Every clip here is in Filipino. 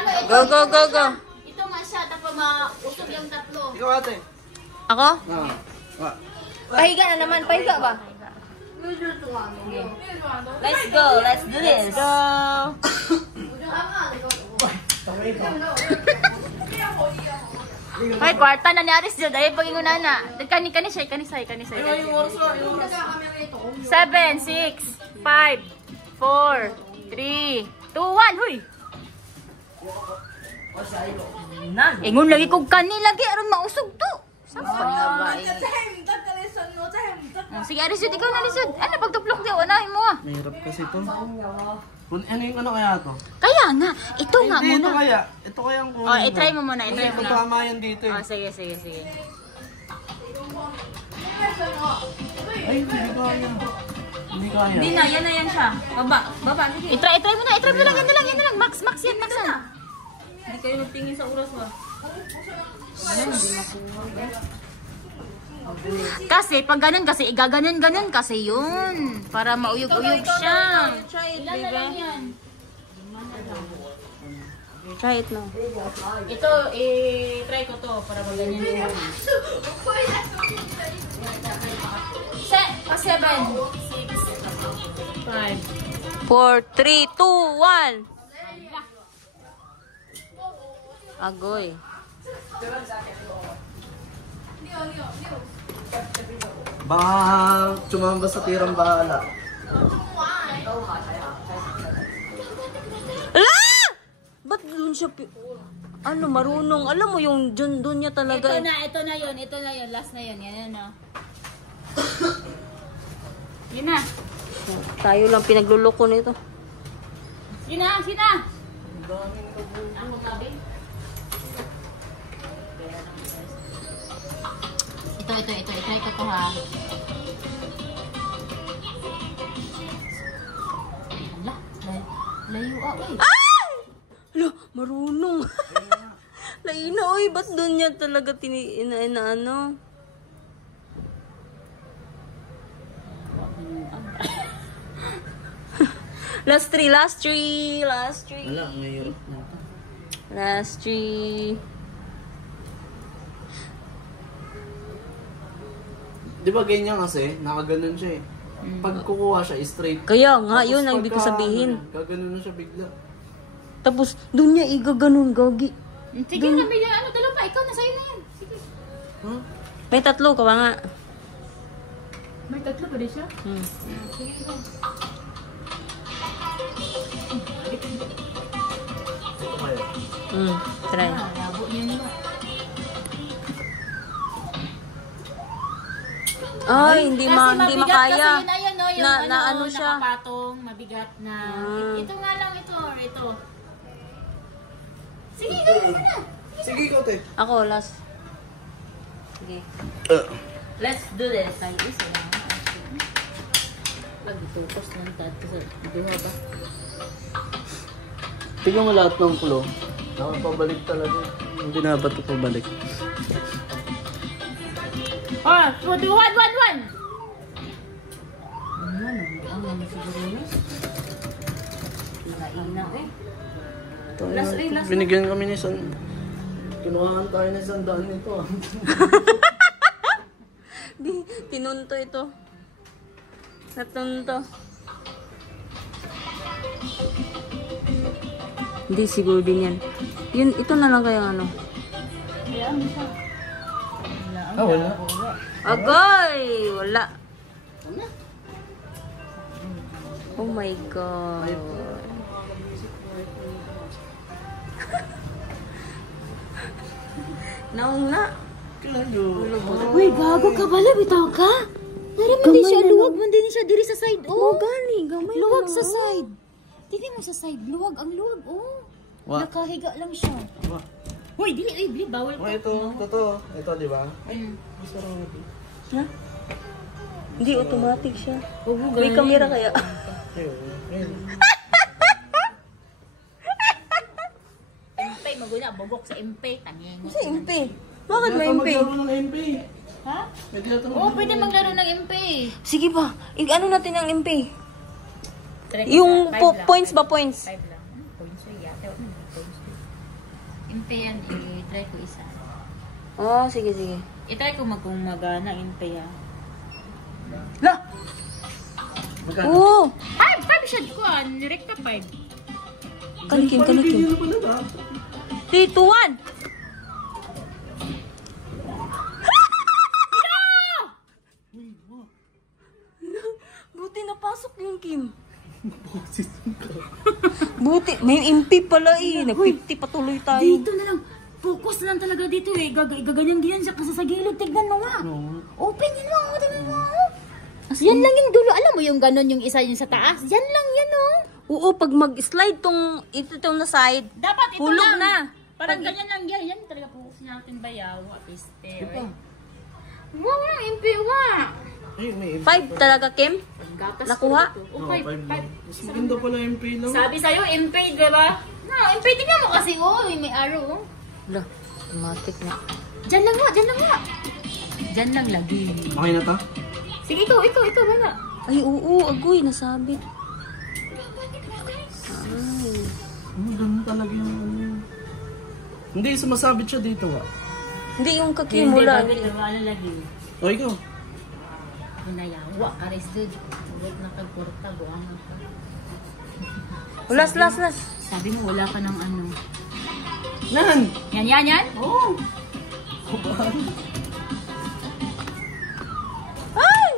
ano, ito. Go, go, go, go. Ito nga siya, tapos mausog yung tatlo. Ikaw ate. Ako? Ah. Pahiga na naman. Pahiga ba? Let's go. Let's do this. Go. Ay, kwarta na ni Aris dyan. Dahil pag-ingon na. Kanisay. 7, 6, 5, 4, 3, 2, 1. Huy! Ingon lagi kong kanilagi. Aron mausog to. Saan pa niya ba? Sige, Aris yun. Ikaw na, Aris yun. Ano, pagtuplok niya. Unahin mo ah. Mahirap kasi to. Ano yung ano kaya to? Kaya nga. Ito nga Hindi, muna. ito kaya. Ito kaya ang kunin. Oh, i-try mo muna. Hindi ko tama yan dito eh. Oh, sige. Ay, hindi kaya. Hindi kaya. Hindi na, yan siya. Baba, sige. I-try mo na. Yan na lang. Max yan. Hindi kayo magtingin sa oras ba? Kasi, pag ganun kasi, igaganon kasi yun. Para mauyog-uyog siya. Ilan na lang yan? Try it now. Ito, i-try ko to para maganyan yun. 7, 6, 5, 4, 3, 2, 1. Agoy. Baka tumamba sa tirang bahala. Ala! Ba't doon siya? Ano, marunong. Alam mo yung doon niya talaga. Ito na yun. Last na yun. Yan na. Yun na. Tayo lang pinagluloko nito. Yun na. Ang tabi. Ito to ha. Ala, layo uy. Ay! Ala, marunong. Layo na uy, ba't doon niya talaga ano? Last three. Wala, mahirap na. Last 3. Di ba ganyan kasi? Nakaganon siya eh. Pag kukuha siya, straight. Kaya nga, Tapos yun ang ibig ko sabihin. Gaganon na siya bigla. Tapos, doon niya igaganon, gagi. Sige, sabi niya, dalawa pa, ikaw na sa'yo na yan. Sige. Huh? May 3 ka ba nga? May 3 ba din siya? Sige, ikaw. Try. Labo niya nila. Ay, hindi makaya. Kasi yun, no, yung ano siya. nakapatong, mabigat na. Ito nga lang, ito. Sige, ikaw na. Sige, ikaw te. Ako, last. Sige. Let's do this. Ay, isa lang. Pag-focus lang tayo sa duha ba? Tignan mo lahat ng flow. Nakapabalik talaga. Hindi na ba't ito pabalik? Oh, 2, 1, 1, 1. Ano siguro na? Ina eh. Last. Binigyan kami ni San. Kinuhaan tayo ng sandaan nito. Tinunto ito. Natunto. Hindi siguro din yan. Yun, ito na lang kaya ano. Wala. Agoy! Wala. Oh my God. Nauna. Uy, bago ka pala, bitaw ka. Naraman din siya, luwag man din siya diri sa side. Oh, gani, gamay luwag na. sa side. Tingnan mo sa side, luwag. Ang luwag, oh. Wa. Nakahiga lang siya. Uy, dili, bawal ka. Ito, di ba? Ha? Hindi, automatic siya. May camera kaya. MP, maguna, bugok sa MP. Tangin. Sa MP. Bakit may MP? Maglaro ng MP. Ha? Oo, pwede maglaro ng MP. Sige ba, ano natin ang MP? Yung points ba, points? 5 lang. Points, yate. Points. Impe yan, i-try ko isa. Oh, sige, sige. I-try ko kung magana impe yan. La! Magkano? Oo! Ay, 5 shot ko ah. Direkta 5. Kanikim, kanikim. Ganyan pala ba? 3, 2, 1! Buti napasok yung Kim. Buti, may MP pala eh. Nag-50 patuloy tayo. Dito na lang. Focus lang talaga dito eh. Gaganyan-ganyan siya kasi sa gilid. Tignan mo nga. No. Open yun mo. Tignan mo. Yan lang yung dulo. Alam mo yung ganon yung isa yung sa taas? Yan lang yan oh. Oo, pag mag-slide tong itong na side, Dapat ito hulog lang. na. Parang ganyan lang yan. Yan talaga focus natin bayaw. Piste. Wow, ang impi wa. Ay, may 5 talaga, Kim? Gatas Nakuha? ko dito. Oh, Oh, 5. 5 lang. Mas maganda pala yung pay lang. Sabi sa'yo, impi, diba? No, impi. Tignan mo kasi oh. May arrow oh. Wala, automatic na. Dyan lang nga, dyan lang nga. Dyan lang lagi. Okay na to? Sige, ito, wala. Ay, oo, agoy, nasabit. Ay. Ganun talaga yung ano. Hindi, sumasabit siya dito ah. Hindi yung kakim mula. Wala lagi. O, ikaw. Hinayawa, aris dud. Huwag na kagporta, buang ka. Last. Sabi mo, wala ka ng ano. Nan! Yan. Oo! Kubahan. Ay!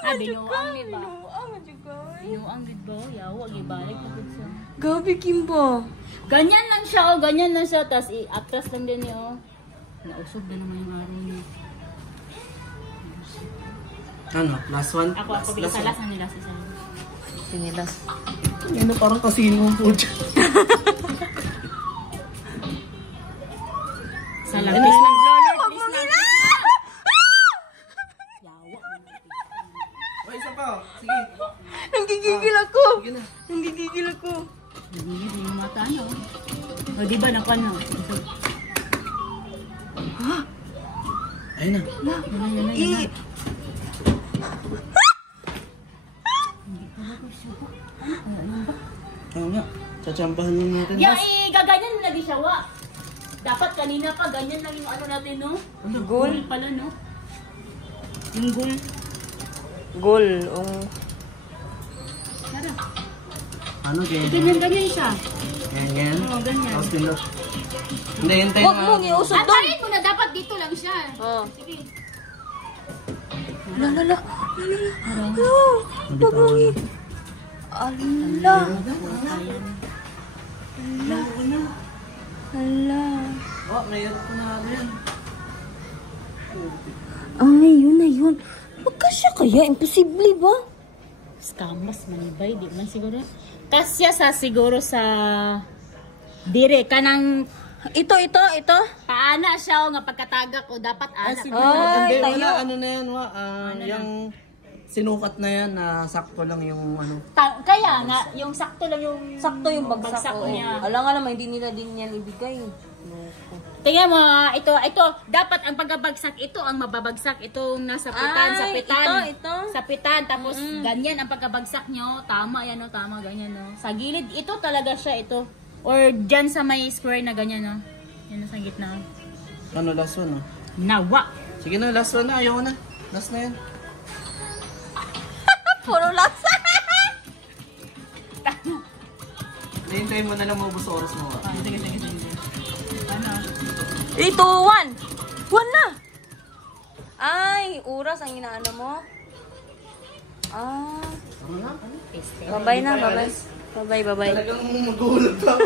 Ah, binuang di ba? Binuang, Jugay. Binuang di ba? Yawa, gibalik na dud siya. Gabi, Kim ba? Ganyan lang siya, oh. Ganyan lang siya. Tapos i-atras lang din niya, oh. Nausog na naman yung araw niya. Ano? Last one? Ako, Last sa one. last na nila si Sam. Sinilas. Ano, parang kasino ang po dyan. Sa lapis lang, Lolo. Please lang. Yawa. O, isa pa. Oh. Sige. Nanggigigil ako. Sige na. Nanggigigil ako. Nagigil yung mata, no? O, di ba, napano? Ayun na. I... Oo nga. Tsatsambahan lang natin. Ya, gaganyan lagi siya, wa. Dapat kanina pa, ganyan lang yung ano natin, no? Goal? Pala, no? Yung goal. Goal. Tara. Ano, ganyan? Ganyan siya. Ganyan. Oo, ganyan. Tapos pindot. Hindi, hintay Huwag na. mong iusod doon. Antayin mo na, dapat dito lang siya. Oh. Sige. Lala. Huwag mong i... Ala. Ala. Oh, mayroon ko na rin. Ay, yun na yun. Magkasya kaya? Imposible ba? Scamas, manibay, di man siguro. Kasya sa siguro sa... Dire, kanang... Ito. Paana siya, o nga pagkataga ko, dapat ana. Ay, Hindi, tayo. wala. Ano na yan, wa? Yung sinukat na yan, sakto lang yung ano. Kaya nga, yung sakto lang yung... Sakto yung bagsak. bagsak Oo. niya. Alam nga naman, hindi nila din yan ibigay. Tingnan mo, ito, dapat ang pagbabagsak, ito ang mababagsak, itong nasa pitan, Ay, sa pitan. ito. Sa pitan, tapos ganyan ang pagkabagsak nyo, tama yan o, tama, ganyan o. Sa gilid, ito talaga siya, ito. Or dyan sa may square na ganyan o. Yan o, sa gitna. Ano, last one, oh. Nawa! Sige na, last one na. Ayoko na. Last na yan. Puro lasa. Nahintay mo na lang maubos sa oras mo, wa? Sige. Ano? 3, 2, 1. 1 na. Ay, oras ang inaano mo. Ah. Ano na? Babay na, babay. Babay. Talagang magulat ako.